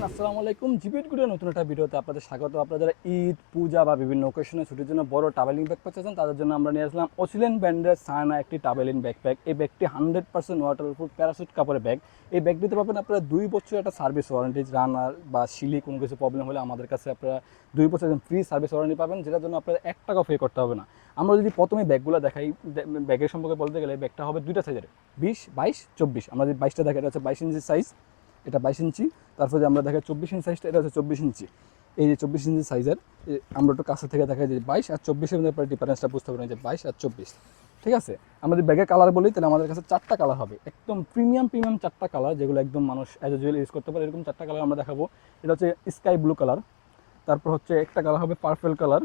Everyone আসসালামু আলাইকুম। জিপিট গুডের নতুন একটা ভিডিওতে আপনাদের স্বাগত। আপনারা যারা ঈদ, পূজা বা বিভিন্ন ওকেশনে ছুটির জন্য বড় ট্রাভেলিং ব্যাগ পাচ্ছেন তাদের জন্য আমরা নিয়ে আসলাম অসিলেন ব্র্যান্ডের সায়না একটি ট্রাভেলিং ব্যাকপ্যাক এই ব্যাগটি হান্ড্রেড পার্সেন্ট ওয়াটারপ্রুফ প্যারাসুট কাপড়ের ব্যাগ। এই ব্যাগ দিতে পারবেন আপনারা দুই বছর একটা সার্ভিস ওয়ারেন্টি রানার বা শিলি কোনো কিছু প্রবলেম হলে আমাদের কাছে আপনারা দুই বছর একদম ফ্রি সার্ভিস ওয়ারেন্টি পাবেন, যেটার জন্য আপনারা এক টাকা পে করতে হবে না। আমরা যদি প্রথমে ব্যাগগুলো দেখাই ব্যাগের সম্পর্কে বলতে গেলে ব্যাগটা হবে দুইটা সাইজের বিশ, বাইশ, চব্বিশ। আমরা যদি বাইশটা দেখাই, এটা হচ্ছে বাইশ ইঞ্চি সাইজ এটা বাইশ ইঞ্চি। তারপর যে আমরা দেখাই চব্বিশ ইঞ্চি সাইজটা এটা হচ্ছে চব্বিশ ইঞ্চি। এই যে চব্বিশ ইঞ্চি সাইজের আমরা একটু কাছে থেকে দেখাই যে বাইশ আর চব্বিশের মধ্যে ডিফারেন্সটা বুঝতে পারেন যে বাইশ আর চব্বিশ। ঠিক আছে? যদি ব্যাগের কালার বলি, তাহলে আমাদের কাছে চারটা কালার হবে। একদম প্রিমিয়াম প্রিমিয়াম চারটা কালার যেগুলো একদম মানুষ অ্যাজ ইউজুয়াল ইউজ করতে পারে, এরকম চারটা কালার আমরা দেখাবো। এটা হচ্ছে স্কাই ব্লু কালার তারপর হচ্ছে একটা কালার হবে পার্পেল কালার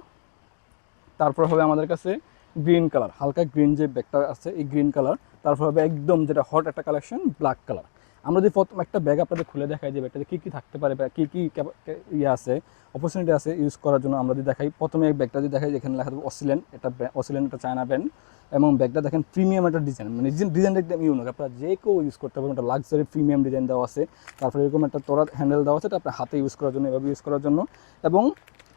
তারপর হবে আমাদের কাছে গ্রিন কালার হালকা গ্রিন যে ব্যাগটা আছে, এই গ্রিন কালার তারপর হবে একদম যেটা হট একটা কালেকশন ব্ল্যাক কালার আমরা যদি প্রথম একটা ব্যাগ আপনাদের খুলে দেখাই যে ব্যাগটাতে কী কী থাকতে পারে, বা কী কী ইয়ে আছে অপরচুনিটি আছে ইউজ করার জন্য আমরা যদি দেখাই, প্রথমে এই ব্যাগটা যদি দেখাই যেখানে লেখা থাকবে অসিলেন এটা অসিলেন একটা চায়না ব্র্যান্ড এবং ব্যাগটা দেখেন প্রিমিয়াম একটা ডিজাইন মানে ডিজাইনটা একদম ইউনিক আপনারা যে কেউ ইউজ করতে পারবেন, একটা লাক্সারি প্রিমিয়াম ডিজাইন দেওয়া আছে, তারপরে এরকম একটা তোরা হ্যান্ডেল দেওয়া আছে, এটা আপনার হাতে ইউজ করার জন্য, এভাবে ইউজ করার জন্য, এবং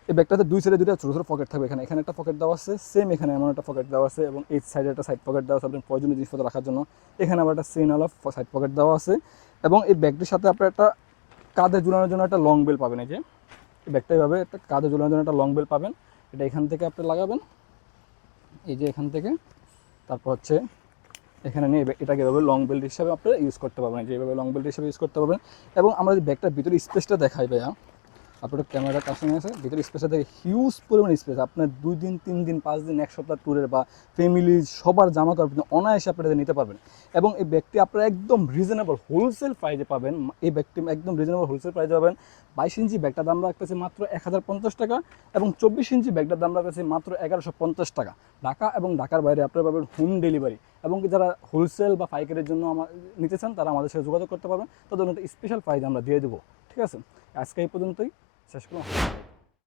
এই ব্যাগটাতে দুই সাইডে দুটো ছোটো ছোটো পকেট থাকবে। এখানে এখানে একটা পকেট দেওয়া আছে সেম এখানে এমন একটা পকেট দেওয়া আছে এবং এই সাইডে একটা সাইড পকেট দেওয়া আছে আপনার প্রয়োজনীয় জিনিসপত্র রাখার জন্য। এখানে আবার একটা সেন আলা সাইড পকেট দেওয়া আছে এবং এই ব্যাগটির সাথে আপনার একটা কাঁধে ঝুলানোর জন্য একটা লং বেল পাবেন। এই যে, এই ব্যাগটা এভাবে একটা কাঁধে ঝুলানোর জন্য একটা লং বেল পাবেন। এটা এখান থেকে আপনি লাগাবেন। এই যে এখান থেকে, তারপর হচ্ছে এখানে নিয়ে এটাকে এভাবে লং বেল্ট হিসাবে আপনারা ইউজ করতে পারবেন। যে এভাবে লং বেল্ট হিসাবে ইউজ করতে পারবেন। এবং আমরা যদি ব্যাগটার ভিতরে স্পেসটা দেখাই ভাইয়া আপনার ক্যামেরা কাছে আছে ভিতরে স্পেসটা দেখে হিউজ পরিমাণ স্পেস আপনার দুই দিন, তিন দিন, পাঁচ দিন, এক সপ্তাহ ট্যুরের বা ফ্যামিলি সবার জামা কাপড় অনায়াসে আপনারা নিতে পারবেন। এবং এই ব্যাগটি আপনারা একদম রিজনেবল হোলসেল প্রাইজে পাবেন। এই ব্যাগটি একদম রিজনেবল হোলসেল প্রাইজে পাবেন। বাইশ ইঞ্চি ব্যাগটার দাম রাখতেছে মাত্র এক হাজার পঞ্চাশ টাকা এবং চব্বিশ ইঞ্চি ব্যাগটার দাম রাখতেছে মাত্র এগারোশো পঞ্চাশ টাকা। ঢাকা এবং ঢাকার বাইরে আপনারা পাবেন হোম ডেলিভারি এবং যারা হোলসেল বা পাইকারির জন্য আমার নিতে চান, তারা আমাদের সাথে যোগাযোগ করতে পারবেন। তাদের একটা স্পেশাল প্রাইজ আমরা দিয়ে দেবো। ঠিক আছে? আজকে এই পর্যন্তই। Şaşkın